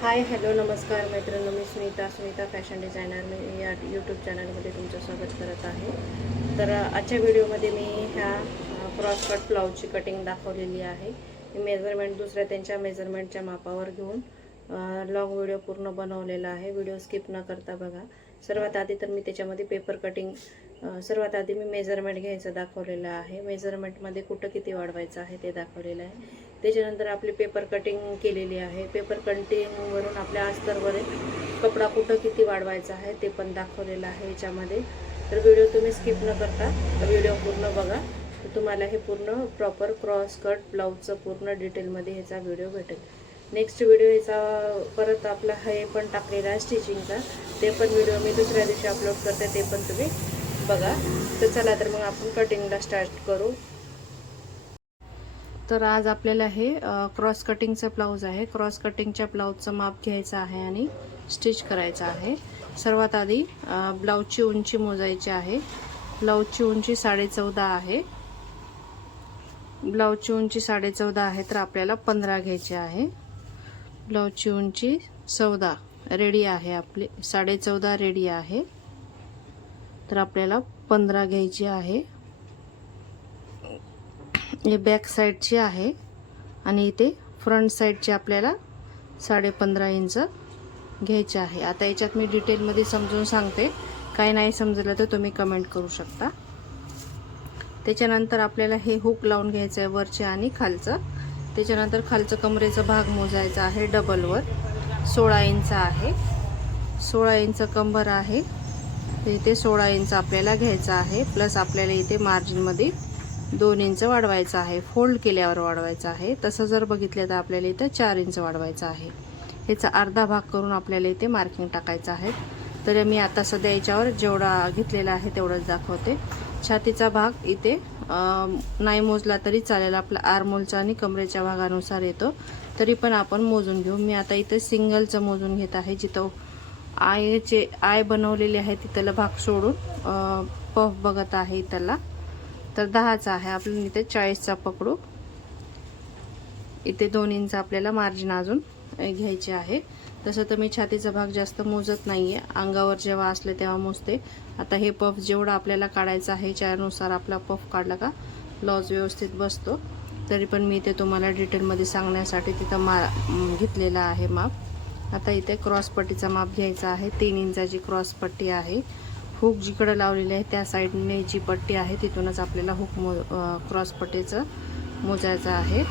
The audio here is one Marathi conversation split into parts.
हाय हॅलो नमस्कार मैत्रिणी, मी सुनीता फॅशन डिझायनर मी या यूट्यूब चॅनलमध्ये तुमचं स्वागत करत आहे। तर आजच्या व्हिडिओमध्ये मी ह्या क्रॉस कट ब्लाऊजची कटिंग दाखवलेली आहे। मी मेजरमेंट दुसऱ्या त्यांच्या मेजरमेंटच्या मापावर घेऊन लॉंग व्हिडिओ पूर्ण बनवलेला आहे। व्हिडिओ स्किप न करता बघा। सर्वात आधी तर मी त्याच्यामध्ये पेपर कटिंग सर्वात आधी मी मेजरमेंट घ्यायचं दाखवलेलं आहे। मेजरमेंटमध्ये कुठं किती वाढवायचं आहे ते दाखवलेलं आहे। त्याच्यानंतर आपली पेपर कटिंग केलेली आहे। पेपर कटिंगवरून आपल्या अस्तरवर कपडा कुठं किती वाढवायचा आहे ते पण दाखवलेलं आहे याच्यामध्ये। तर व्हिडिओ तुम्ही स्किप न करता व्हिडिओ पूर्ण बघा, तर तुम्हाला हे पूर्ण प्रॉपर क्रॉस कट ब्लाऊजचं पूर्ण डिटेलमध्ये ह्याचा व्हिडिओ भेटेल। नेक्स्ट व्हिडिओ ह्याचा परत आपला हे पण टाकलेला आहे स्टिचिंगचा, ते पण व्हिडिओ मी दुसऱ्या दिवशी अपलोड करते, ते पण तुम्ही बघा। तर चला तर मग आपण कटिंगला स्टार्ट करू। तर आज आपल्याला हे क्रॉस कटिंगचं ब्लाऊज आहे। क्रॉस कटिंगच्या ब्लाऊजचं माप घ्यायचं आहे आणि स्टिच करायचं आहे। सर्वात आधी ब्लाऊजची उंची मोजायची आहे। ब्लाऊजची उंची 14.5 आहे। ब्लाऊजची उंची 14.5 आहे, तर आपल्याला 15 घ्यायचे आहे। ब्लाऊजची उंची 14 रेडी आहे, आपली 14.5 रेडी आहे, तर आपल्याला 15 घ्यायची आहे। हे बॅक साईडची आहे आणि इथे फ्रंट साईडची आपल्याला 15.5 इंच घ्यायचे आहे। आता याच्यात मी डिटेलमध्ये समजून सांगते, काही नाही समजलं तर तुम्ही कमेंट करू शकता। त्याच्यानंतर आपल्याला हे हुक लावून घ्यायचं आहे वरचे आणि खालचं। त्याच्यानंतर खालचं कमरेचा भाग मोजायचा आहे डबलवर। 16 इंच आहे, 16 इंच कंबर आहे, इथे 16 इंच आपल्याला घ्यायचं आहे। प्लस आपल्याला इथे मार्जिनमध्ये 2 इंच वाढवायचं आहे, फोल्ड केल्यावर वाढवायचं आहे। तसं जर बघितलं तर आपल्याला इथे 4 इंच वाढवायचं आहे। ह्याचा अर्धा भाग करून आपल्याला इथे मार्किंग टाकायचं आहे। तर मी आता सध्या याच्यावर जेवढा घेतलेला आहे तेवढंच दाखवते। छातीचा भाग इथे नाही मोजला तरी चालेल, आपला आर्महोलचा आणि कमरेच्या भागानुसार येतो, तरी पण आपण मोजून घेऊ। मी आता इथे सिंगलचं मोजून घेत आहे। जिथं आय बनवलेले आहे तिथला भाग सोडून पफ बघत आहे त्याला, तर 10चा आहे। आपण इथे 40चा पकडू। इथे 2 इंच आपल्याला मार्जिन अजून घ्यायचे आहे। तसं तर मी छातीचा भाग जास्त मोजत नाहीये, अंगावर जेव्हा असले तेव्हा मोजते। आता हे पफ जेवढा आपल्याला काढायचा आहे त्यानुसार आपला पफ काढला का ब्लाऊज व्यवस्थित बसतो। तरी पण मी इथे तुम्हाला डिटेलमध्ये सांगण्यासाठी तिथं घेतलेला आहे माप। आता इथे क्रॉस पट्टीचा माप घ्यायचा आहे। 3 इंचाची क्रॉस पट्टी आहे। हुक जिकडे लावलेले आहे त्या साईडने जी पट्टी आहे तिथूनच आपल्याला हुक क्रॉस पट्टीचं मोजायचं आहे।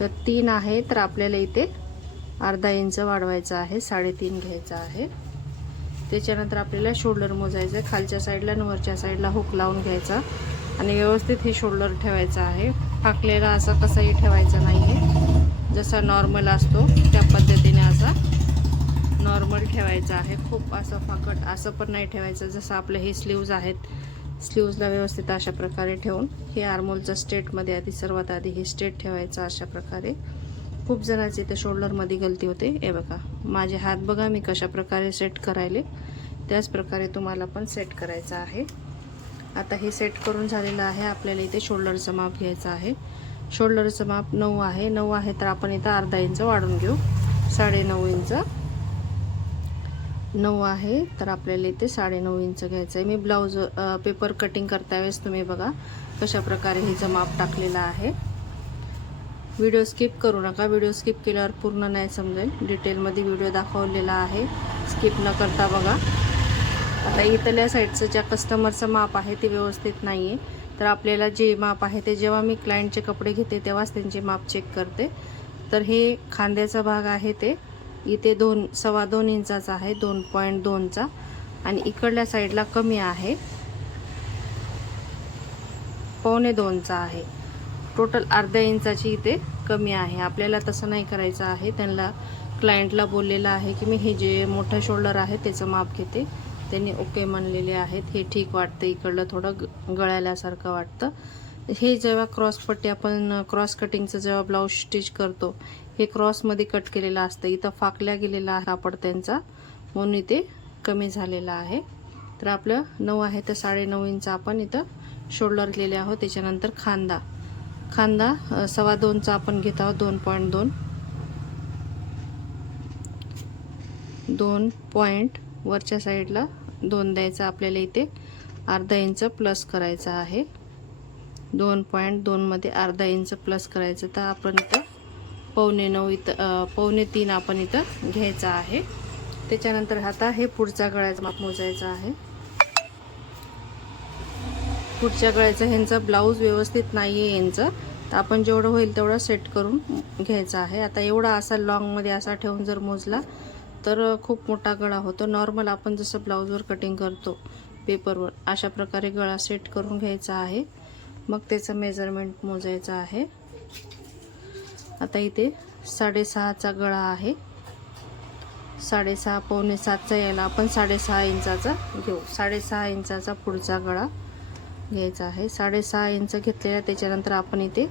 तर 3 आहे, तर आपल्याला इथे अर्धा इंच वाढवायचं आहे, 3.5 घ्यायचं आहे। त्याच्यानंतर आपल्याला शोल्डर मोजायचं आहे। खालच्या साईडला आणि वरच्या साईडला हुक लावून घ्यायचा आणि व्यवस्थित हे शोल्डर ठेवायचं आहे। फाकलेला असा कसाही ठेवायचा नाहीये, जसा नॉर्मल असतो त्या पद्धतीने असा नॉर्मल ठेवायचा आहे। खूप असं फाकट असं पण नाही ठेवायचं। जसं आपलं हे स्लीव्ज आहेत, स्लीव्जला व्यवस्थित अशा प्रकारे ठेवून हे आर्महोलचं स्ट्रेटमध्ये आधी सर्वात आधी हे स्ट्रेट ठेवायचं अशा प्रकारे। खूप जणांचे इथे शोल्डरमध्ये गलती होते। हे बघा माझे हात बघा मी कशा प्रकारे सेट करायले, त्याच प्रकारे तुम्हाला पण सेट करायचं आहे। आता हे सेट करून झालेलं आहे। आपल्याला इथे शोल्डरचं माप घ्यायचं आहे। शोल्डरचं माप 9 आहे। 9 आहे, तर आपण इथं अर्धा इंच वाढून घेऊ, 9.5 इंच। 9 आहे, तर आपल्याला इथे 9.5 इंच घ्यायचं आहे। मी ब्लाऊज पेपर कटिंग करता वेळेस तुम्ही बघा कशा प्रकारे हिचं माप टाकलेलं आहे। व्हिडिओ स्किप करू नका, व्हिडिओ स्किप केल्यावर पूर्ण नाही समजेल। डिटेलमध्ये व्हिडिओ दाखवलेला आहे, स्किप न करता बघा। आता इथल्या साईडचं ज्या कस्टमरचं माप आहे ते व्यवस्थित नाही आहे, तर आपल्याला जे माप आहे ते जेव्हा मी क्लायंटचे कपडे घेते तेव्हाच त्यांचे माप चेक करते। तर हे खांद्याचा भाग आहे ते इथे 2.25 इंचाचा आहे, 2.2चा, आणि इकडल्या साईडला कमी आहे, 1.25चा आहे। टोटल अर्ध्या इंचाची इथे कमी आहे। आपल्याला तसं नाही करायचं आहे। त्यांना क्लायंटला बोललेलं आहे की मी हे जे मोठं शोल्डर आहे त्याचं माप घेते, त्यांनी ओके म्हणलेले आहेत, हे ठीक वाटतं, इकडलं थोडं गळाल्यासारखं वाटतं। हे जेव्हा क्रॉस पट्टी आपण क्रॉस कटिंगचं जेव्हा ब्लाऊज स्टिच करतो हे क्रॉसमध्ये कट केलेलं असतं, इथं फाकल्या गेलेला आहे कापड त्यांचा, म्हणून इथे कमी झालेला आहे। तर आपलं 9 आहे, तर 9.5 इंच आपण इथं शोल्डर केले आहोत। त्याच्यानंतर खांदा खांदा 2.25चा आपण घेत आहोत. 2.2 2 पॉईंट वरच्या साईडला 2 द्यायचा आपल्याला. इथे अर्धा इंच प्लस करायचा आहे. 2.2 मध्ये अर्धा इंच प्लस करायचं. तर आपण इथं 2.9 इथं 2.3 आपण इथं घ्यायचा आहे. त्याच्यानंतर आता हे पुढचा गळ्याचा माप मोजायचा आहे. पुढच्या गळ्याचं ह्यांचा ब्लाऊज व्यवस्थित नाही आहे यांचं, तर आपण जेवढं होईल तेवढं सेट करून घ्यायचं आहे. आता एवढा असा लॉंगमध्ये असा ठेवून जर मोजला तर खूप मोठा गळा होतो. नॉर्मल आपण जसं ब्लाऊजवर कटिंग करतो पेपरवर, अशा प्रकारे गळा सेट करून घ्यायचा आहे. मग त्याचं मेजरमेंट मोजायचं आहे. आता इथे 6.5चा गळा आहे. 6.5 6.75चा यायला आपण 6.5 इंचाचा घेऊ. 6.5 इंचाचा पुढचा गळा घ्यायचा आहे. 6.5 इंच घेतलेला, त्याच्यानंतर आपण इथे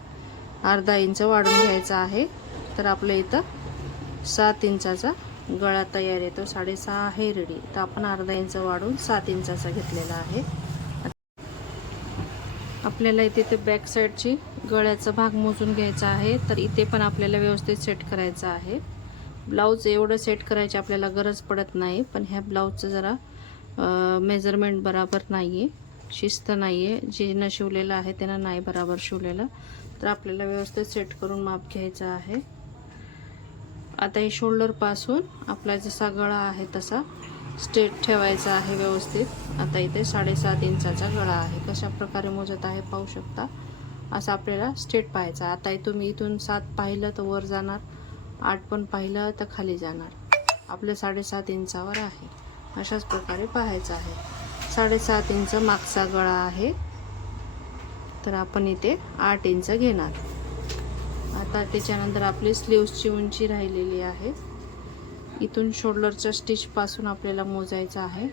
अर्धा इंच वाढून घ्यायचा आहे. तर आपल्या इथं 7 इंचाचा गळा तयार येतो. 6.5 आहे रेडी, तर आपण अर्धा इंच वाढून 7 इंचाचा घेतलेला आहे. आपल्याला इथे ते बॅक साईडची गळ्याचा भाग मोजून घ्यायचा आहे. तर इथे पण आपल्याला व्यवस्थित सेट करायचं आहे. ब्लाऊज एवढं सेट करायची आपल्याला गरज पडत नाही, पण ह्या ब्लाऊजचं जरा मेजरमेंट बरोबर नाही आहे, शिस्त नाही आहे. जे न शिवलेलं आहे त्यांना नाही बरोबर शिवलेलं, तर आपल्याला व्यवस्थित सेट करून माप घ्यायचं आहे. आता हे शोल्डरपासून आपला जसा गळा आहे तसा स्ट्रेट ठेवायचा आहे व्यवस्थित. आता इथे 7.5 इंचाचा गळा आहे. कशा प्रकारे मोजत आहे पाहू शकता. असं आपल्याला स्ट्रेट पाहायचा. आता तुम्ही इथून 7 पाहिलं तर वर जाणार, 8 पण पाहिलं तर खाली जाणार. आपलं 7.5 इंचावर आहे. अशाच प्रकारे पाहायचं आहे. 7.5 इंच मागचा गळा आहे, तर आपण इथे 8 इंच घेणार. आता त्याच्यानंतर आपली स्लीव्सची उंची राहिलेली आहे. इथून शोल्डरच्या स्टिचपासून आपल्याला मोजायचं आहे.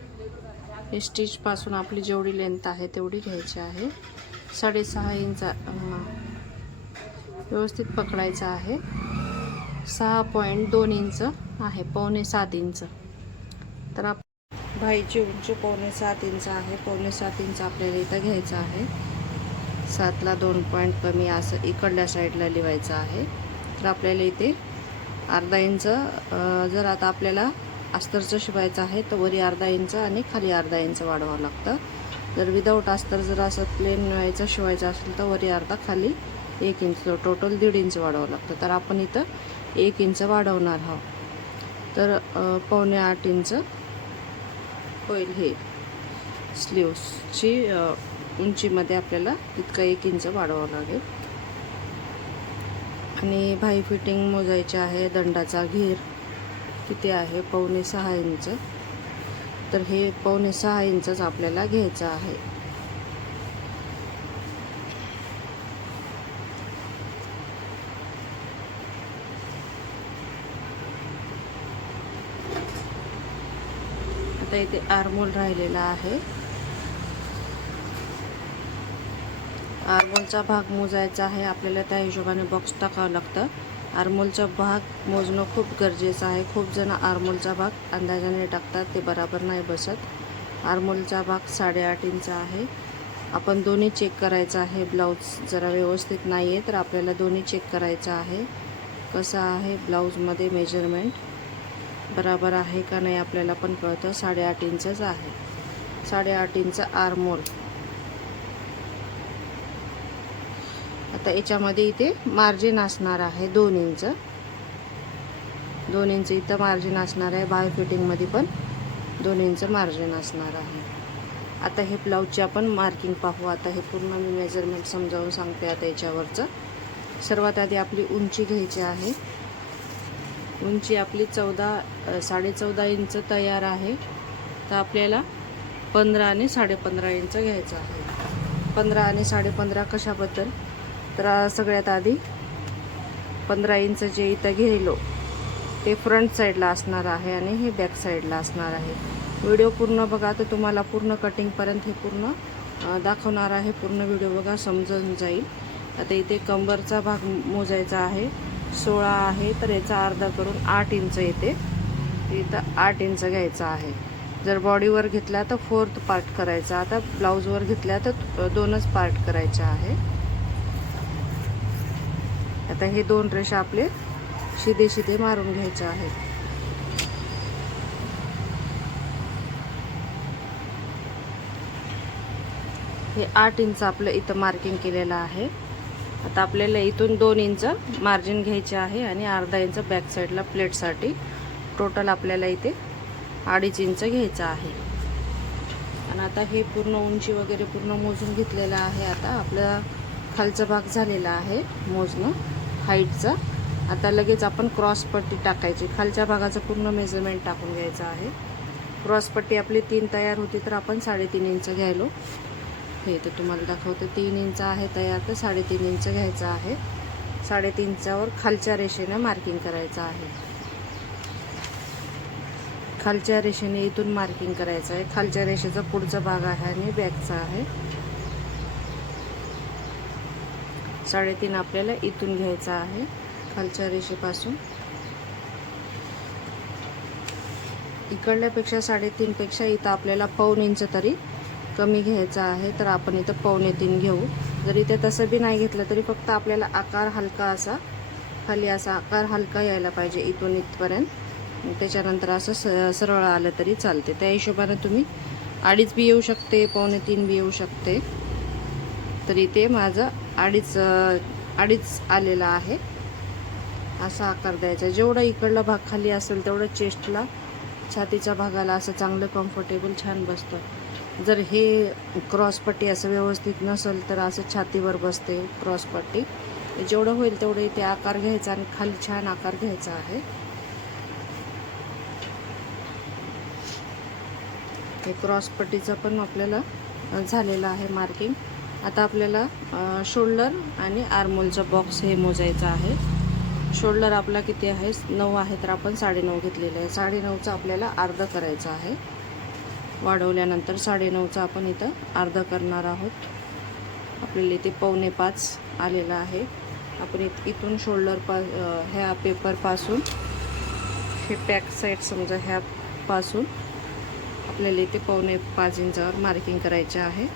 हे स्टिचपासून आपली जेवढी लेंथ आहे तेवढी घ्यायची आहे. 6.5 इंच व्यवस्थित पकडायचं आहे. 6.2 इंच आहे, 6.25 इंच. तर भाईची उंची 6.25 इंच आहे. 6.25 इंच आपल्याला इथं घ्यायचं आहे. 7ला 2 पॉईंट कमी असं इकडल्या साईडला लिवायचं आहे. तर आपल्याला इथे अर्धा इंच, जर आता आपल्याला अस्तरचं शिवायचं आहे तर वरी अर्धा इंच आणि खाली अर्धा इंच वाढवावं लागतं. जर विदाऊट अस्तर जर असं प्लेन व्हायचं शिवायचं असेल तर वरी अर्धा खाली 1 इंच, टोटल 1.5 इंच वाढवावं लागतं. तर आपण इथं 1 इंच वाढवणार आहोत. तर 7.25 इंच होईल. हे स्लीव्सची उंचीमध्ये आपल्याला इतका 1 इंच वाढवावं लागेल. आणि भाई फिटिंग मोजायची आहे. दंडाचा घेर किती आहे? 5.25 इंच. तर हे 5.25 इंचच आपल्याला घ्यायचं आहे. आता इथे आर्मोल राहिलेला आहे. आर्मोलचा भाग मोजायचा आहे आपल्याला. त्या हिशोबाने बॉक्स टाकावं लागतं. आर्मोलचा भाग मोजणं खूप गरजेचं आहे. खूप जण आर्मोलचा भाग अंदाजाने टाकतात, ते बरोबर नाही बसत. आर्मोलचा भाग 8.5 इंच आहे. आपण दोन्ही चेक करायचं आहे. ब्लाऊज जरा व्यवस्थित नाही आहे तर आपल्याला दोन्ही चेक करायचं आहे. कसं आहे ब्लाऊजमध्ये मेजरमेंट बरोबर आहे का नाही आपल्याला पण कळतं. 8.5 इंचच आहे. 8.5 इंच आर्मोल. आता याच्यामध्ये इथे मार्जिन असणार आहे 2 इंच. 2 इंच इथं मार्जिन असणार आहे. बाय फिटिंगमध्ये पण 2 इंच मार्जिन असणार आहे. आता हे ब्लाऊजचे आपण मार्किंग पाहू. आता हे पूर्ण मी मेजरमेंट समजावून सांगते. आता याच्यावरचं सर्वात आधी आपली उंची घ्यायची आहे. उंची आपली 14.5 इंच तयार आहे. तर आपल्याला 15 आणि 15.5 इंच घ्यायचं आहे. 15 आणि 15.5 कशाबद्दल? तर सगळ्यात आधी 15 इंच जे इथं घेलो ते फ्रंट साईडला असणार आहे आणि हे बॅक साईडला असणार आहे. व्हिडिओ पूर्ण बघा, तर तुम्हाला पूर्ण कटिंगपर्यंत हे पूर्ण दाखवणार आहे. पूर्ण व्हिडिओ बघा, समजून जाईल. आता इथे कंबरचा भाग मोजायचा आहे. 16 आहे, तर याचा अर्धा करून 8 इंच येते. इथं 8 इंच घ्यायचा आहे. जर बॉडीवर घेतला तर 4th पार्ट करायचा. आता ब्लाऊजवर घेतला तर 2च पार्ट करायचा आहे. आता हे 2 रेषा आपले शिदे शिदे मारून घ्यायचे आहेत. हे 8 इंच आपलं इथं मार्किंग केलेलं आहे. आता आपल्याला इथून 2 इंच मार्जिन घ्यायचे आहे आणि अर्धा इंच बॅक साईडला प्लेटसाठी. टोटल आपल्याला इथे 2.5 इंच घ्यायचं आहे. आणि आता हे पूर्ण उंची वगैरे पूर्ण मोजून घेतलेलं आहे. आता आपला खालचा भाग झालेला आहे मोजणं हाईटचा. आता लगेच आपण क्रॉस पट्टी टाकायची. खालच्या भागाचं पूर्ण मेजरमेंट टाकून घ्यायचं आहे. क्रॉस पट्टी आपली 3 तयार होती तर आपण 3.5 इंच घ्यायलो. हे तर तुम्हाला दाखवते 3 इंच आहे तयार, तर 3.5 इंच घ्यायचं आहे. 3.5 इंचावर खालच्या रेषेने मार्किंग करायचं आहे. खालच्या रेषेने इथून मार्किंग करायचं आहे. खालच्या रेषेचा पुढचा भाग आहे आणि बॅकचा आहे. 3.5 आपल्याला इथून घ्यायचा आहे खालच्या रेषेपासून. इकडल्यापेक्षा 3.5 पेक्षा इथं आपल्याला 1.25 इंच तरी कमी घ्यायचा आहे. तर आपण इथं 1.25 घेऊ. जरी ते तसं बी नाही घेतलं तरी फक्त आपल्याला आकार हलका असा खाली असा आकार हलका यायला पाहिजे इथून इथपर्यंत. त्याच्यानंतर असं सरळ आलं तरी चालते. त्या हिशोबाने तुम्ही 2.5 बी येऊ शकते, 1.25 बी येऊ शकते. तरी ते माझं 2.5 आलेला आहे. असा आकार द्यायचा. जेवढा इकडला भाग खाली असेल तेवढं चेस्टला छातीच्या भागाला असं चांगलं कम्फर्टेबल छान बसतं. जर हे क्रॉसपट्टी असं व्यवस्थित नसेल तर असं छातीवर बसते क्रॉसपट्टी. जेवढं होईल तेवढं इथे आकार घ्यायचा आणि खाली छान आकार घ्यायचा आहे. हे क्रॉसपट्टीचं पण आपल्याला झालेलं आहे मार्किंग. आता आपल्याला शोल्डर आणि आर्मोलचा बॉक्स हे मोजायचं आहे. शोल्डर आपला किती आहे 9 आहे तर आपण 9.5 घेतलेलं आहे. 9.5चं आपल्याला अर्ध करायचं आहे. वाढवल्यानंतर 9.5चं आपण इथं अर्ध करणार आहोत. आपल्याला इथे 4.25 आलेला आहे. आपण इथून शोल्डर ह्या पेपरपासून हे बॅक साईड समजा ह्यापासून आपल्याला इथे 4.25 इंचावर मार्किंग करायचे आहे.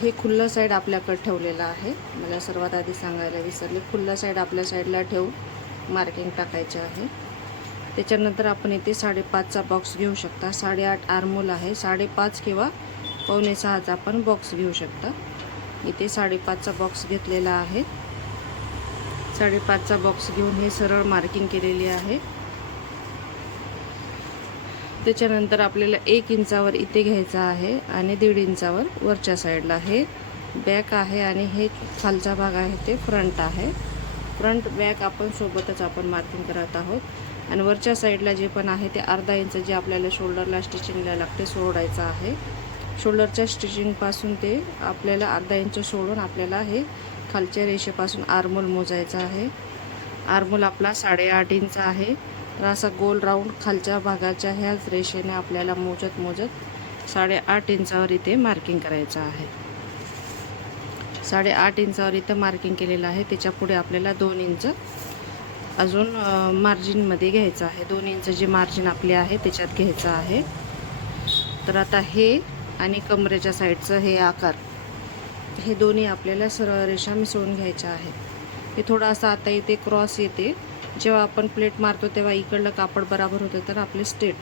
हे खुल्लं साईड आपल्याकडे ठेवलेलं आहे. मला सर्वात आधी सांगायला विसरले. खुल्लं साईड आपल्या साईडला ठेवून मार्किंग टाकायचे आहे. त्याच्यानंतर आपण इथे 5.5चा बॉक्स घेऊ शकता. 8.5 आर्मोल आहे. 5.5 किंवा 5.25चा आपण बॉक्स घेऊ शकता. इथे 5.5चा बॉक्स घेतलेला आहे. 5.5चा बॉक्स घेऊन हे सरळ मार्किंग केलेली आहे. त्याच्यानंतर आपल्याला 1 इंचावर इथे घ्यायचा आहे आणि 1.5 इंचावर वरच्या साईडला. हे बॅक आहे आणि हे खालचा भाग आहे ते फ्रंट आहे. फ्रंट बॅक आपण सोबतच आपण मार्किंग करत आहोत. आणि वरच्या साईडला जे पण आहे ते अर्धा इंच जे आपल्याला शोल्डरला स्टिचिंगला लागते सोडायचं आहे. शोल्डरच्या स्टिचिंगपासून ते आपल्याला अर्धा इंच सोडून आपल्याला हे खालच्या रेषेपासून आर्मोल मोजायचा आहे. आर्मोल आपला 8.5 इंच आहे. तर असा गोल राऊंड खालच्या भागाच्या ह्याच रेषेने आपल्याला मोजत 8.5 इंचावर इथे मार्किंग करायचं आहे. 8.5 इंचावर इथं मार्किंग केलेलं आहे. त्याच्या पुढे आपल्याला 2 इंच अजून मार्जिनमध्ये घ्यायचं आहे. 2 इंच जे मार्जिन आपले आहे त्याच्यात घ्यायचं आहे. तर आता हे आणि कमरेच्या साईडचं हे आकार हे दोन्ही आपल्याला सरळ रेषा मिसळून घ्यायच्या आहे. हे थोडं असं आता इथे क्रॉस येते. जेव्हा आपण प्लेट मारतो तेव्हा इकडलं कापड बराबर होतं तर आपले स्ट्रेट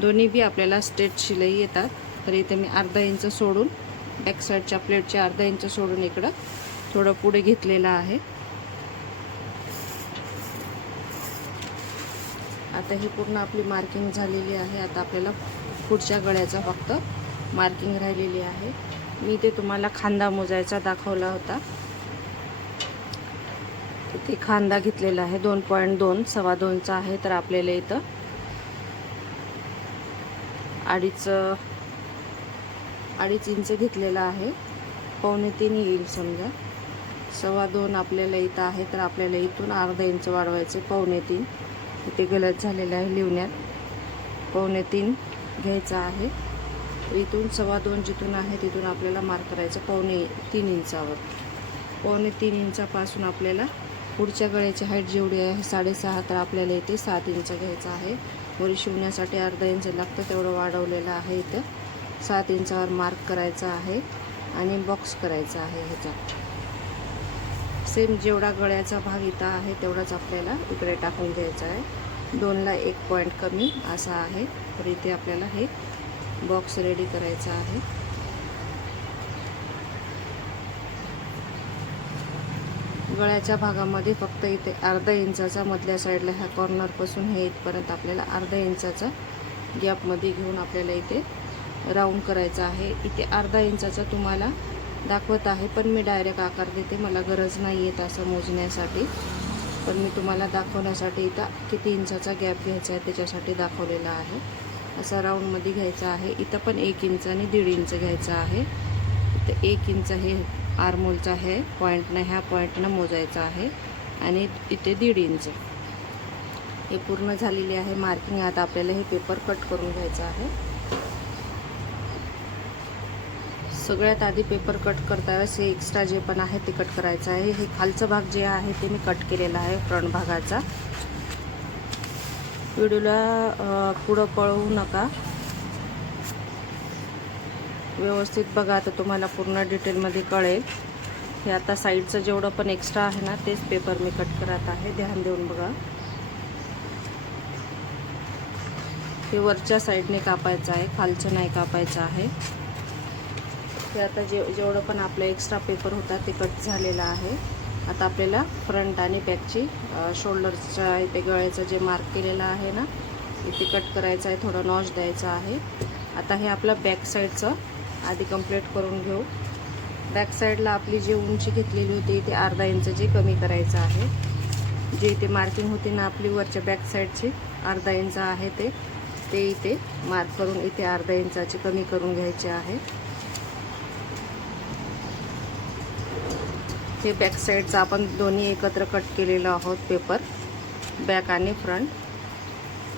दोन्ही बी आपल्याला स्ट्रेट शिलाई येतात. तर इथे मी अर्धा इंच सोडून बॅक साईडच्या प्लेटचे अर्धा इंच सोडून इकडं थोडं पुढे घेतलेलं आहे. आता ही पूर्ण आपली मार्किंग झालेली आहे. आता आपल्याला पुढच्या गळ्याचा फक्त मार्किंग राहिलेली आहे. मी ते तुम्हाला खांदा मोजायचा दाखवला होता. इथे खांदा घेतलेला आहे 2.2 2.25चा आहे. तर आपल्याला इथं 2.5 इंच घेतलेला आहे. 2.25 येईल समजा. 2.25 आपल्याला इथं आहे. तर आपल्याला इथून अर्धा इंच वाढवायचे 2.25. इथे गलत झालेलं आहे लिहिण्यात. 2.25 घ्यायचा आहे. इथून 2.25 जिथून आहे तिथून आपल्याला मार्क करायचं 2.25 इंचावर. 2.25 इंचापासून आपल्याला पुढच्या गळ्याची हाईट जेवढी आहे 6.5 तर आपल्याला इथे 7 इंच घ्यायचं आहे. वरी शिवण्यासाठी अर्धा इंच लागतं तेवढं वाढवलेलं आहे. इथं 7 इंचावर मार्क करायचं आहे आणि बॉक्स करायचा आहे ह्याचा. सेम जेवढा गळ्याचा भाग इथं आहे तेवढाच आपल्याला इकडे टाकून घ्यायचा आहे. 2ला 1 पॉईंट कमी असा आहे. तर इथे आपल्याला हे बॉक्स रेडी करायचा आहे. गळ्याच्या भागामध्ये फक्त इथे अर्धा इंचाचा मधल्या साईडला ह्या कॉर्नरपासून हे इथपर्यंत आपल्याला अर्धा इंचाचा गॅपमध्ये घेऊन आपल्याला इथे राऊंड करायचा आहे. इथे अर्धा इंचाचा तुम्हाला दाखवत आहे, पण मी डायरेक्ट आकार देते, मला गरज नाही आहे असं मोजण्यासाठी. पण मी तुम्हाला दाखवण्यासाठी इथं किती इंचाचा गॅप घ्यायचा आहे त्याच्यासाठी दाखवलेला आहे. असा राऊंडमध्ये घ्यायचा आहे. इथं पण 1 इंच आणि 1.5 इंच घ्यायचा आहे. इथं 1 इंच हे आर्मोलचा आहे पॉईंटनं, ह्या पॉईंटनं मोजायचा आहे आणि इथे 1.5 इंच हे पूर्ण झालेली आहे मार्किंग. आता आपल्याला हे पेपर कट करून घ्यायचा आहे. सगळ्यात आधी पेपर कट करता वेळेस हे एक्स्ट्रा जे पण आहे ते कट करायचं आहे. हे खालचं भाग जे आहे ते मी कट केलेला आहे फ्रंट भागाचा. व्हिडिओला पुढं पळवू नका, व्यवस्थित बघा, तर तुम्हाला पूर्ण डिटेलमध्ये कळेल. हे आता साईडचं जेवढं पण एक्स्ट्रा आहे ना तेच पेपर मी कट करत आहे, ध्यान देऊन बघा. हे वरच्या साईडने कापायचं आहे, खालचं नाही कापायचं आहे. हे आता जेवढं पण आपलं एक्स्ट्रा पेपर होता ते कट झालेला आहे. आता आपल्याला फ्रंट आणि बॅकची शोल्डरच्या इथे गळ्याचं जे मार्क केलेलं आहे ना इथे कट करायचं आहे, थोडं नॉच द्यायचं आहे. आता हे आपलं बॅक साईडचं आधी कंप्लीट करून घेऊ. बॅक साईडला आपली जी उंची घेतलेली होती ते अर्धा इंच जे कमी करायचं आहे. जे इथे मार्किंग होती ना आपली वरच्या बॅक साईडची अर्धा इंच आहे ते इथे मार्क करून इथे अर्धा इंचाची कमी करून घ्यायचे आहे. हे बॅक साईडचं आपण दोन्ही एकत्र कट केलेलं आहोत पेपर, बॅक आणि फ्रंट.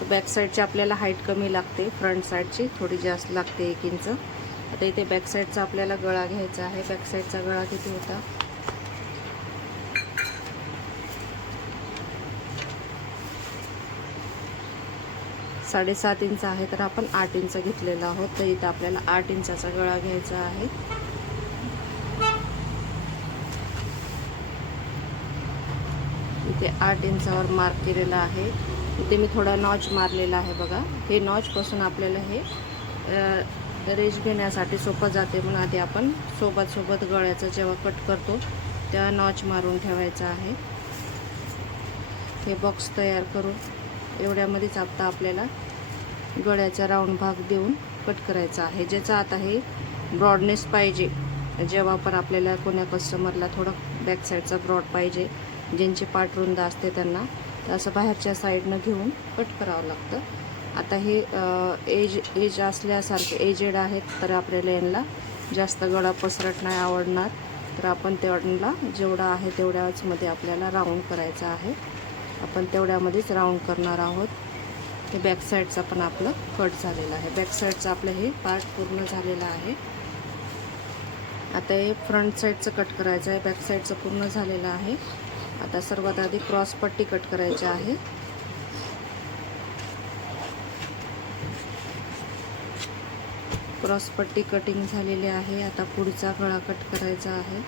तर बॅक साईडची आपल्याला हाईट कमी लागते, फ्रंट साईडची थोडी जास्त लागते 1 इंच. आता इथे बॅक साईडचा आपल्याला गळा घ्यायचा आहे. बॅक साईडचा गळा किती होता? 7.5 इंच आहे, तर आपण 8 इंच घेतलेला आहोत. तर इथं आपल्याला 8 इंचाचा गळा घ्यायचा आहे. इथे 8 इंचावर मार्क केलेला आहे. इथे मी थोडा नॉच मारलेला आहे बघा. हे नॉचपासून आपल्याला हे रेज घेण्यासाठी सोपं जाते, म्हणून आधी आपण सोबत गळ्याचं जेव्हा कट करतो तेव्हा नॉच मारून ठेवायचा आहे. हे बॉक्स तयार करून एवढ्यामध्येच आता आपल्याला गळ्याचा राऊंड भाग देऊन कट करायचा आहे. ज्याचा आता हे ब्रॉडनेस पाहिजे, जेव्हा पण आपल्याला कोण्या कस्टमरला थोडं बॅक साईडचा ब्रॉड पाहिजे, ज्यांची पाठ रुंद असते त्यांना, तर असं बाहेरच्या साईडनं घेऊन कट करावं लागतं. आता हे एज असल्यासारखे एजेड आहेत, तर आपल्याला यांना जास्त गळा पसरट नाही आवडणार, तर आपण तेवढ्याला जेवढा आहे तेवढ्याच मध्ये आपल्याला राऊंड करायचा आहे. आपण तेवढ्यामध्येच राऊंड करणार आहोत. हे बॅक साईडचं पण आपलं कट झालेलं आहे. बॅक साईडचं आपलं हे पार्ट पूर्ण झालेलं आहे. आता हे फ्रंट साईडचं कट करायचं आहे. बॅक साईडचं पूर्ण झालेलं आहे. आता सर्वात आधी क्रॉस पट्टी कट करायची आहे. क्रॉस पट्टी कटिंग झालेली आहे. आता पुढचा गळा कट करायचा आहे.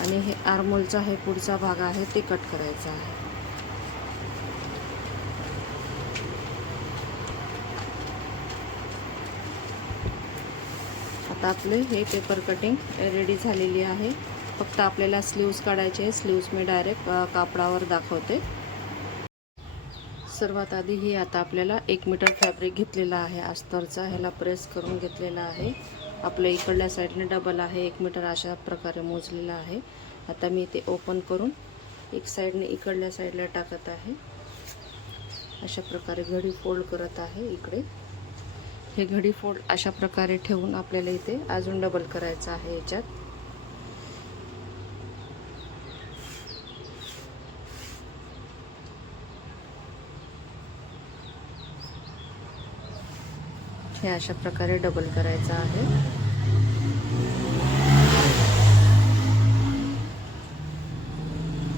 आणि हे आर्मोलचा हे पुढचा भाग आहे ते कट करायचा आहे. आता आपले हे पेपर कटिंग रेडी झालेली आहे. फक्त आपल्याला स्लीव्स काढायचे. स्लीव्स मी डायरेक्ट कापडावर दाखवते. सर्वात आधी ही आता आपल्याला 1 मीटर फॅब्रिक घेतलेला आहे अस्तरचा, ह्याला प्रेस करून घेतलेला आहे. आपल्या इकडल्या साईडने डबल आहे 1 मीटर अशा प्रकारे मोजलेला आहे. आता मी ते ओपन करून एक साईडने इकडल्या साईडला टाकत आहे. अशा प्रकारे घडी फोल्ड करत आहे. इकडे हे घडी फोल्ड अशा प्रकारे ठेवून आपल्याला इथे अजून डबल करायचं आहे. याच्यात हे अशा प्रकारे डबल करायचं आहे.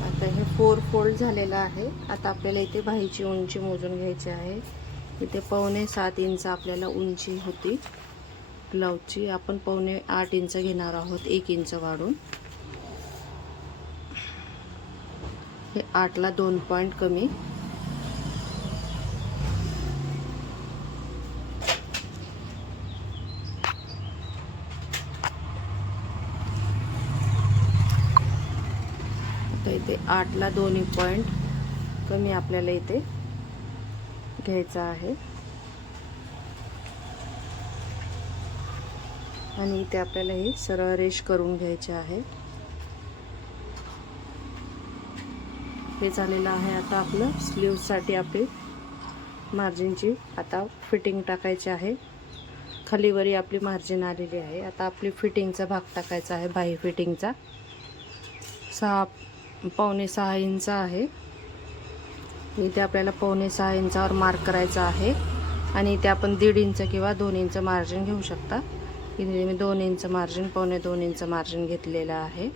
आता हे 4 फोल्ड झालेलं आहे. आता आपल्याला इथे बाहीची उंची मोजून घ्यायची आहे. इथे 7.25 इंच आपल्याला उंची होती ब्लाऊजची, आपण 7.25 इंच घेणार आहोत, 1 इंच वाढून. हे 8ला 2 पॉईंट कमी. आता इथे 8ला 2 पॉईंट कमी आपल्याला इथे घ्यायचा आहे. आणि इथे आपल्याला हे सरळ रेष करून घ्यायचे आहे. हे झालेलं आहे. आता आपलं स्लीव्हसाठी आपली मार्जिनची आता फिटिंग टाकायची आहे. खालीवरी आपली मार्जिन आलेली आहे. आता आपली फिटिंगचा भाग टाकायचा आहे. बाही फिटिंगचा 5.25 इंच आहे. इथे आपल्याला 5.25 इंचावर मार्क करायचा आहे. आणि इथे आपण 1.5 इंच किंवा 2 इंच मार्जिन घेऊ शकता. इथे मी 2 इंच मार्जिन, 2.25 इंच मार्जिन घेतलेलं आहे.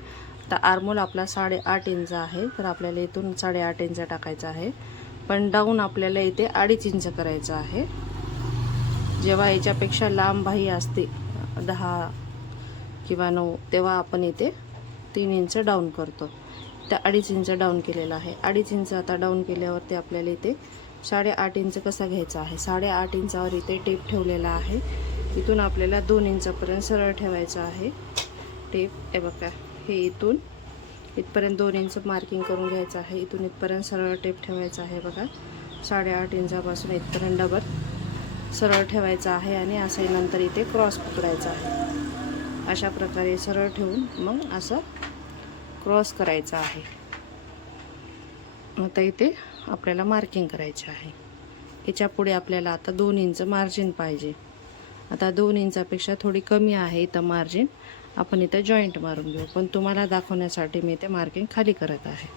आता आर्मोल आपला 8.5 इंच आहे, तर आपल्याला इथून 8.5 इंच टाकायचा आहे. पण डाऊन आपल्याला इथे 2.5 इंच करायचं आहे. जेव्हा याच्यापेक्षा लांब बाही असते 10 किंवा 9, तेव्हा आपण इथे 3 इंच डाऊन करतो. त्या 2.5 इंच डाऊन केलेला आहे. 2.5 इंच आता डाऊन केल्यावरती आपल्याला इथे 8.5 इंच कसा घ्यायचा आहे. 8.5 इंचावर इथे टेप ठेवलेला आहे. इथून आपल्याला 2 इंचापर्यंत सरळ ठेवायचं आहे टेप. हे बघा, हे इथून इथपर्यंत 2 इंच मार्किंग करून घ्यायचं आहे. इथून इथपर्यंत सरळ टेप ठेवायचा आहे. बघा, 8.5 इंचापासून इथपर्यंत डबल सरळ ठेवायचा आहे. आणि असं नंतर इथे क्रॉस पकडायचा आहे. अशा प्रकारे सरळ ठेवून मग असं क्रॉस करायचा आहे. आता इथे आपल्याला मार्किंग करायचे आहे. याच्या पुढे आपल्याला आता 2 इंच मार्जिन पाहिजे. आता 2 इंचापेक्षा थोडी कमी आहे इथं मार्जिन. आपण इथं जॉईंट मारून घेऊ, पण तुम्हाला दाखवण्यासाठी मी इथे मार्किंग खाली करत आहे.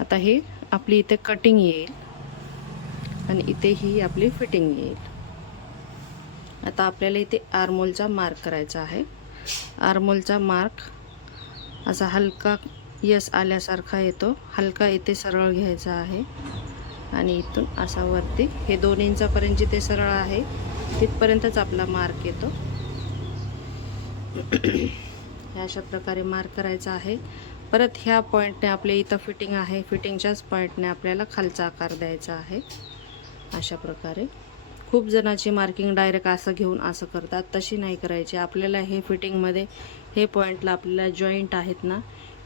आता हे आपली इथे कटिंग येईल आणि इथे ही आपली फिटिंग येईल. आता आपल्याला इथे आर्मोलचा मार्क करायचा आहे. आर्मोलचा मार्क असा हलका यस आल्यासारखा येतो. हलका इथे सरळ घ्यायचा आहे आणि इथून असा वरती हे 2 इंचापर्यंत जिथे सरळ आहे तिथपर्यंतच आपला मार्क येतो. हे अशा प्रकारे मार्क करायचा आहे. परत ह्या पॉईंटने आपल्या इथं फिटिंग आहे, फिटिंगच्याच पॉईंटने आपल्याला खालचा आकार द्यायचा आहे. अशा प्रकारे खूप जणांची मार्किंग डायरेक्ट असं घेऊन असं करतात, तशी नाही करायची. आपल्याला हे फिटिंगमध्ये हे पॉईंटला आपल्याला जॉईंट आहेत ना,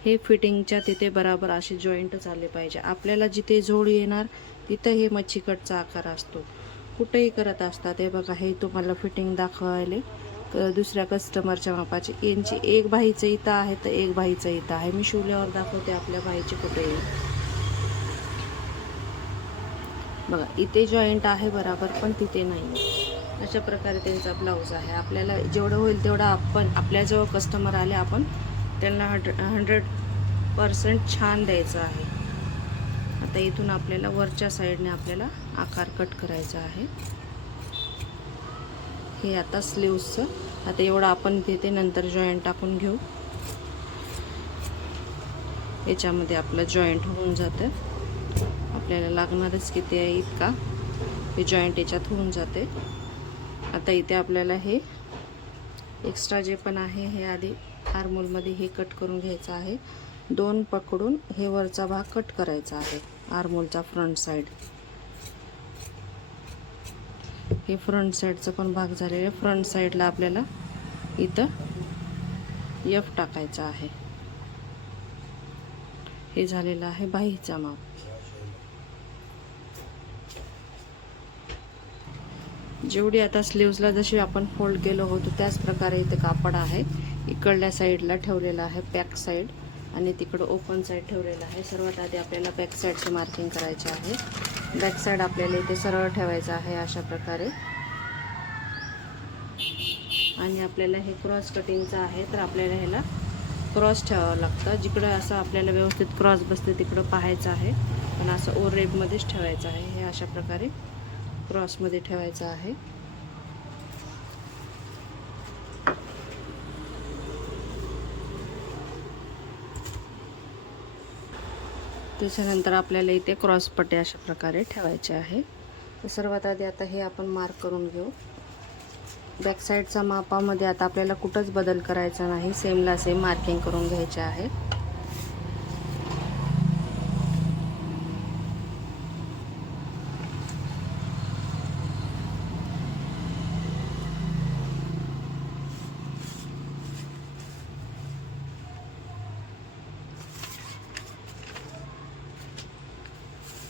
हे फिटिंगच्या तिथे बराबर असे जॉईंटच आले पाहिजे. आपल्याला जिथे जोड येणार तिथं हे मच्छीकटचा आकार असतो. कुठेही करत असतात. हे बघा, हे तुम्हाला फिटिंग दाखवायले दुसऱ्या कस्टमरच्या मापाची. यांची एक बाहीचं इथं आहे तर एक बाहीचं इथं आहे. मी शिवल्यावर दाखवते आपल्या बाहीची कुठे येईल. बघा, इथे जॉईंट आहे बराबर, पण तिथे नाही. अशा प्रकारे त्यांचा ब्लाऊज आहे. आपल्याला जेवढं होईल तेवढं आपण आपल्याजवळ कस्टमर आले आपण त्यांना 100% छान द्यायचं आहे. आता इथून आपल्याला वरच्या साईडने आपल्याला आकार कट करायचा आहे. हे आता स्लीव्सचं. आता एवढं आपण तिथे नंतर जॉईंट टाकून घेऊ. याच्यामध्ये आपलं जॉईंट होऊन जातं. आपल्याला लागणारच किती आहे इतका हे जॉईंट याच्यात होऊन जाते. आता इथे आपल्याला हे एक्स्ट्रा जे पण आहे हे आधी आर्मोलमध्ये हे कट करून घ्यायचं आहे. 2 पकडून हे वरचा भाग कट करायचा आहे. आर्मोलचा फ्रंट साईड, हे फ्रंट साईडचा पण भाग झालेला आहे. फ्रंट साईडला आपल्याला इथं F टाकायचा आहे. हे झालेलं आहे बाहीचा माप. जेवढी आता स्लीव्सला जशी आपण फोल्ड केलं होतं त्याच प्रकारे इथे कापड आहे. इकडल्या साईडला ठेवलेला आहे बॅक साईड आणि तिकडं ओपन साईड ठेवलेला आहे. सर्वात आधी आपल्याला बॅक साईडची मार्किंग करायची आहे. बॅक साईड आपल्याला इथे सरळ ठेवायचं आहे अशा प्रकारे. आणि आपल्याला हे क्रॉस कटिंगचं आहे तर आपल्याला ह्याला क्रॉस ठेवावं लागतं. जिकडं असं आपल्याला व्यवस्थित क्रॉस बसते तिकडं पाहायचं आहे, पण असं ओर रेबमध्येच ठेवायचं आहे. हे अशा प्रकारे क्रॉसमध्ये ठेवायचं आहे. त्याच्यानंतर आपल्याला इथे क्रॉस पट्टी अशा प्रकारे ठेवायचे आहे. तर सर्वात आधी आता हे आपण मार्क करून घेऊ. बॅक साईडचा मापामध्ये आता आपल्याला कुठंच बदल करायचा नाही, सेमला सेम मार्किंग करून घ्यायचे आहे.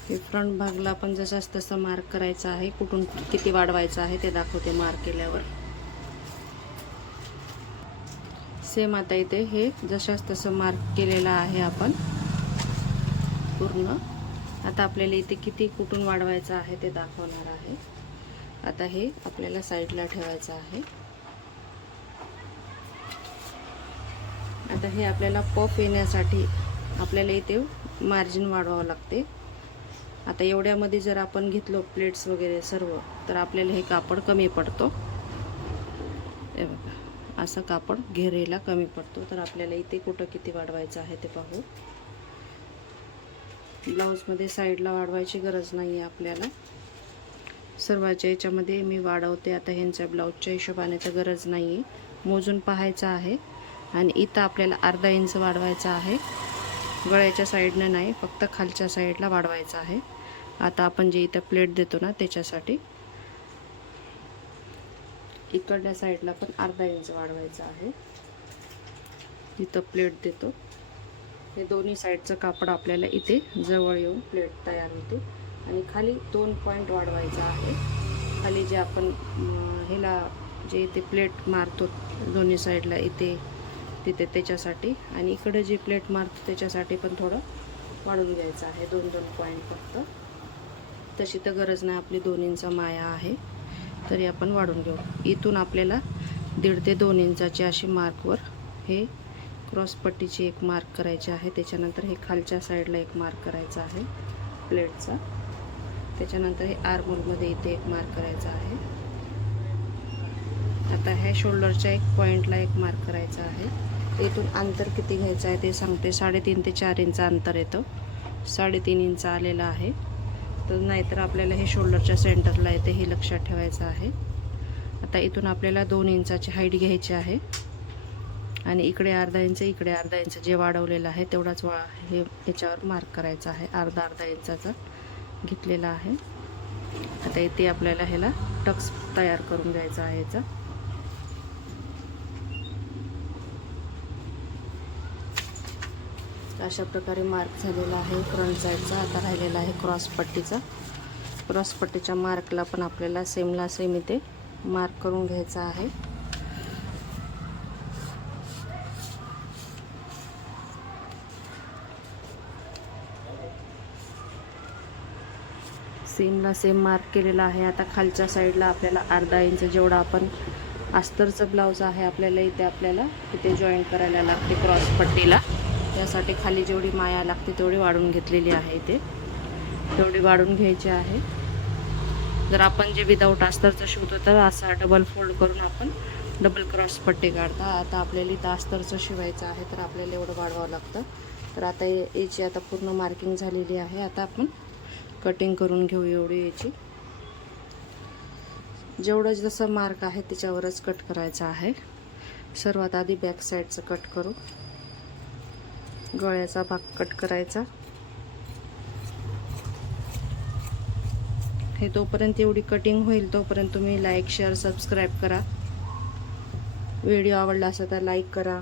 हे फ्रंट भागला पण जसंच तसं मार्क करायचं आहे. कुठून किती वाढवायचं आहे ते दाखवते मार्क केल्यावर. सेम आता इथे हे जसंच तसं मार्क केलेलं आहे आपण पूर्ण. आता आपल्याला इथे किती कुठून वाढवायचं आहे ते दाखवणार आहे. आता हे आपल्याला साईडला ठेवायचं आहे. आता हे आपल्याला पफ येण्यासाठी आपल्याला इथे मार्जिन वाढवावं लागते. आता एवढ्यामध्ये जर आपण घेतलो प्लेट्स वगैरे सर्व, तर आपल्याला हे कापड कमी पडतो. हे बघा, असं कापड घेरेला कमी पडतो. तर आपल्याला इथे कुठं किती वाढवायचं आहे ते पाहू. ब्लाऊजमध्ये साईडला वाढवायची गरज नाही आहे आपल्याला. सर्वाच्या याच्यामध्ये मी वाढवते. आता ह्यांच्या ब्लाऊजच्या हिशोबाने तर गरज नाही आहे, मोजून पाहायचं आहे. आणि इथं आपल्याला अर्धा इंच वाढवायचा आहे. गळ्याच्या साईडनं नाही, फक्त खालच्या साईडला वाढवायचं आहे. आता आपण जे इथं प्लेट देतो ना त्याच्यासाठी इकडल्या साईडला पण अर्धा इंच वाढवायचं आहे. इथं प्लेट देतो, हे दोन्ही साईडचं कापड आपल्याला इथे जवळ येऊन प्लेट तयार होते. आणि खाली 2 पॉईंट वाढवायचा आहे. खाली जे आपण ह्याला जे इथे प्लेट मारतो दोन्ही साईडला इथे तिथे त्याच्यासाठी, आणि इकडे जी प्लेट मारतो त्याच्यासाठी पण थोडं वाढवून घ्यायचं आहे. 2-2 पॉईंट फक्त. तशी तर गरज नाही, आपली 2 इंच माया आहे तरी आपण वाढून घेऊ. इथून आपल्याला 1.5 ते 2 इंचाची अशी मार्कवर हे क्रॉस पट्टीची एक मार्क करायची आहे. त्याच्यानंतर हे खालच्या साईडला एक मार्क करायचा आहे प्लेटचा. त्याच्यानंतर हे आर्महोलमध्ये इथे एक मार्क करायचा आहे. आता ह्या शोल्डरच्या एक पॉईंटला एक मार्क करायचा आहे. इथून अंतर किती घ्यायचं आहे ते सांगते. 3.5 ते 4 इंच अंतर येतं. 3.5 इंच आलेलं आहे. तर नाहीतर आपल्याला हे शोल्डरच्या सेंटरला येते, हे लक्षात ठेवायचं आहे. आता इथून आपल्याला 2 इंचाची हाईट घ्यायची आहे. आणि इकडे अर्धा इंच, इकडे अर्धा इंच जे वाढवलेलं आहे तेवढाच हे याच्यावर मार्क करायचा आहे. अर्धा इंचाचा घेतलेला आहे. आता इथे आपल्याला ह्याला टक्स तयार करून घ्यायचा आहे. याचा अशा प्रकारे मार्क झालेला आहे फ्रंट साईडचा. आता राहिलेला आहे क्रॉस पट्टीचा. क्रॉस पट्टीच्या मार्कला पण आपल्याला सेमला सेम इथे मार्क करून घ्यायचा आहे. सेमला सेम मार्क केलेला आहे. आता खालच्या साईडला आपल्याला अर्धा इंच जेवढा आपण अस्तरचं ब्लाऊज आहे आपल्याला इथे जॉईंट करायला लागते क्रॉस पट्टीला. त्यासाठी खाली जेवढी माया लागते तेवढी वाढून घेतलेली आहे. इथे तेवढी वाढून घ्यायची आहे. जर आपण जे विदाऊट अस्तरचं शिवतो तर असा डबल फोल्ड करून आपण डबल क्रॉस पट्टी काढता. आता आपल्याला इथं अस्तरचं शिवायचं आहे तर आपल्याला एवढं वाढवावं लागतं. तर आता याची आता पूर्ण मार्किंग झालेली आहे. आता आपण कटिंग करून घेऊ एवढी याची. जेवढं जसं मार्क आहे त्याच्यावरच कट करायचं आहे. सर्वात आधी बॅक साईडचं कट करू. गळ्याचा भाग कट करायचा. हे तोपर्यंत एवढी कटिंग होईल तोपर्यंत तुम्ही लाईक, शेअर, सबस्क्राईब करा. व्हिडिओ आवडला असेल तर लाईक करा.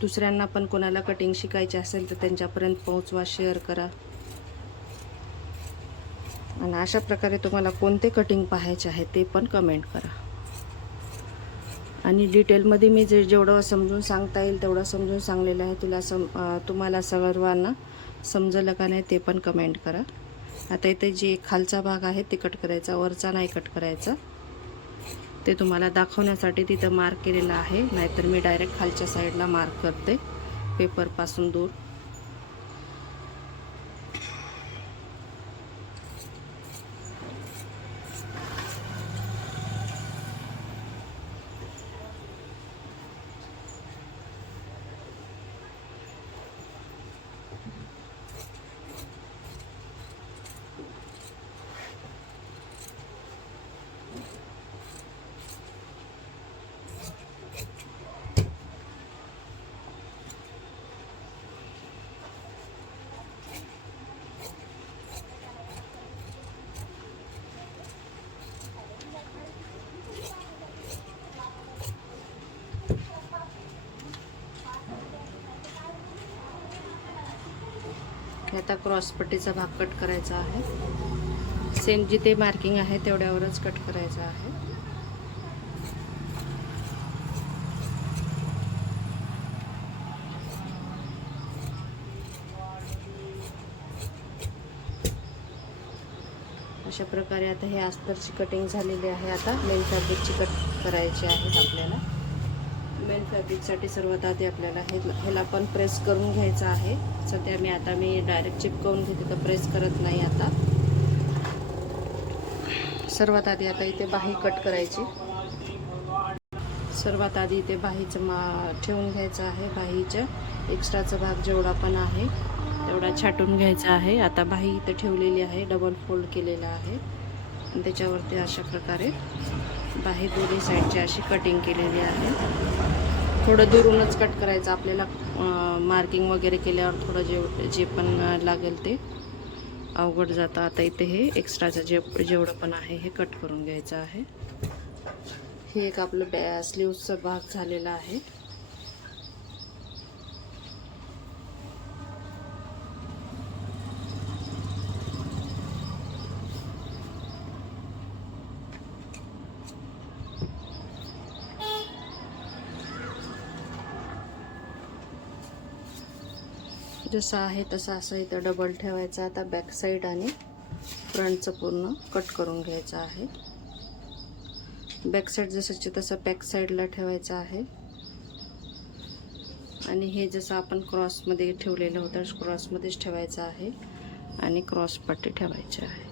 दुसऱ्यांना पण कोणाला कटिंग शिकायची असेल तर त्यांच्यापर्यंत पोहोचवा, शेअर करा. आणि अशा प्रकारे तुम्हाला कोणते कटिंग पाहायचे आहे ते पण कमेंट करा. आणि डिटेलमध्ये मी जेवढं समजून सांगता येईल तेवढं समजून सांगलेलं आहे. तुम्हाला सर्वांना समजलं का नाही ते पण कमेंट करा. आता इथे जे खालचा भाग आहे ते कट करायचा, वरचा नाही कट करायचा. ते तुम्हाला दाखवण्यासाठी तिथं मार्क केलेलं आहे. नाहीतर मी डायरेक्ट खालच्या साईडला मार्क करते पेपरपासून दूर. आता क्रॉस पट्टीचा भाग कट करायचा आहे. सेम जिथे मार्किंग आहे तेवढ्यावरच कट करायचा आहे. अशा प्रकारे आता हे अस्तरची कटिंग झालेली आहे. आता मेन फॅब्रिकची कट करायची आहेत आपल्याला. मेन फॅब्रिकसाठी सर्वात आधी आपल्याला ह्याला पण प्रेस करून घ्यायचं आहे. सध्या मी डायरेक्ट चिपकवून घेते, तर प्रेस करत नाही. आता सर्वात आधी आता इथे बाही कट करायची. सर्वात आधी इथे बाहीचं ठेवून घ्यायचं आहे. बाहीच्या एक्स्ट्राचा भाग जेवढा पण आहे तेवढा छाटून घ्यायचा आहे. आता बाही इथे ठेवलेली आहे, डबल फोल्ड केलेला आहे. त्याच्यावरती अशा प्रकारे बाही दोन्ही साईडची अशी कटिंग केलेली आहे. थोडं दुरूनच कट करायचं आपल्याला. मार्किंग वगैरे केल्यावर थोडं जे पण लागेल ते अवघड जातं. आता इथे हे एक्स्ट्राचं जेवढं पण आहे हे कट करून घ्यायचं आहे. हे एक आपलं स्लीव्हचा भाग झालेला आहे. जसं आहे तसं असं इथं डबल ठेवायचं. आता बॅक साईड आणि फ्रंटचं पूर्ण कट करून घ्यायचं आहे. बॅक साईड जसंची तसं बॅक साईडला ठेवायचं आहे. आणि हे जसं आपण क्रॉसमध्ये ठेवलेलं होतं क्रॉसमध्येच ठेवायचं आहे आणि क्रॉस पट्टी ठेवायची आहे.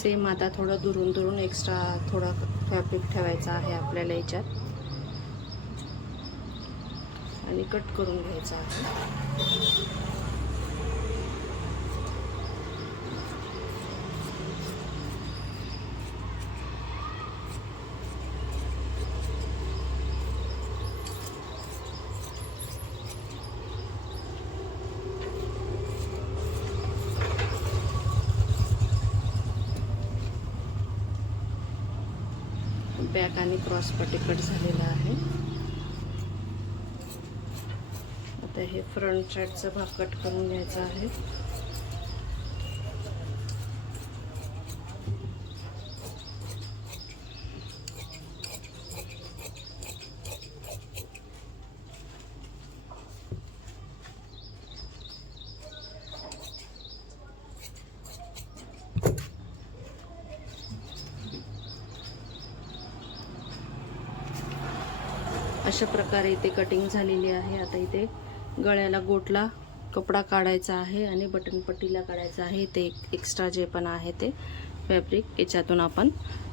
सेम आता थोडं दुरून एक्स्ट्रा थोडा फॅब्रिक ठेवायचा आहे आपल्याला याच्यात आणि कट करून घ्यायचा आहे. बॅक आणि क्रॉस पट्टी कट झालेला आहे. आता हे फ्रंट साईडचा भाग कट करून घ्यायचा आहे. अशा प्रकारे इथे कटिंग झालेली आहे. आता इथे गळ्याला गोटला कपडा काढायचा आहे आणि बटन पट्टीला काढायचा आहे. ते एक्स्ट्रा जे पण आहे ते फॅब्रिक याच्यातून आपण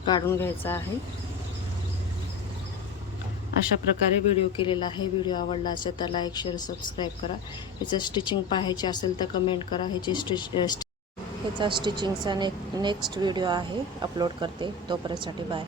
काढून घ्यायचा आहे. अशा प्रकारे व्हिडिओ केलेला आहे. व्हिडिओ आवडला असेल तर लाईक शेअर सबस्क्राईब करा. याचं स्टिचिंग पाहायची असेल तर कमेंट करा. ह्याचा स्टिचिंगचा नेक्स्ट व्हिडिओ आहे अपलोड करते. तोपर्यंतसाठी बाय.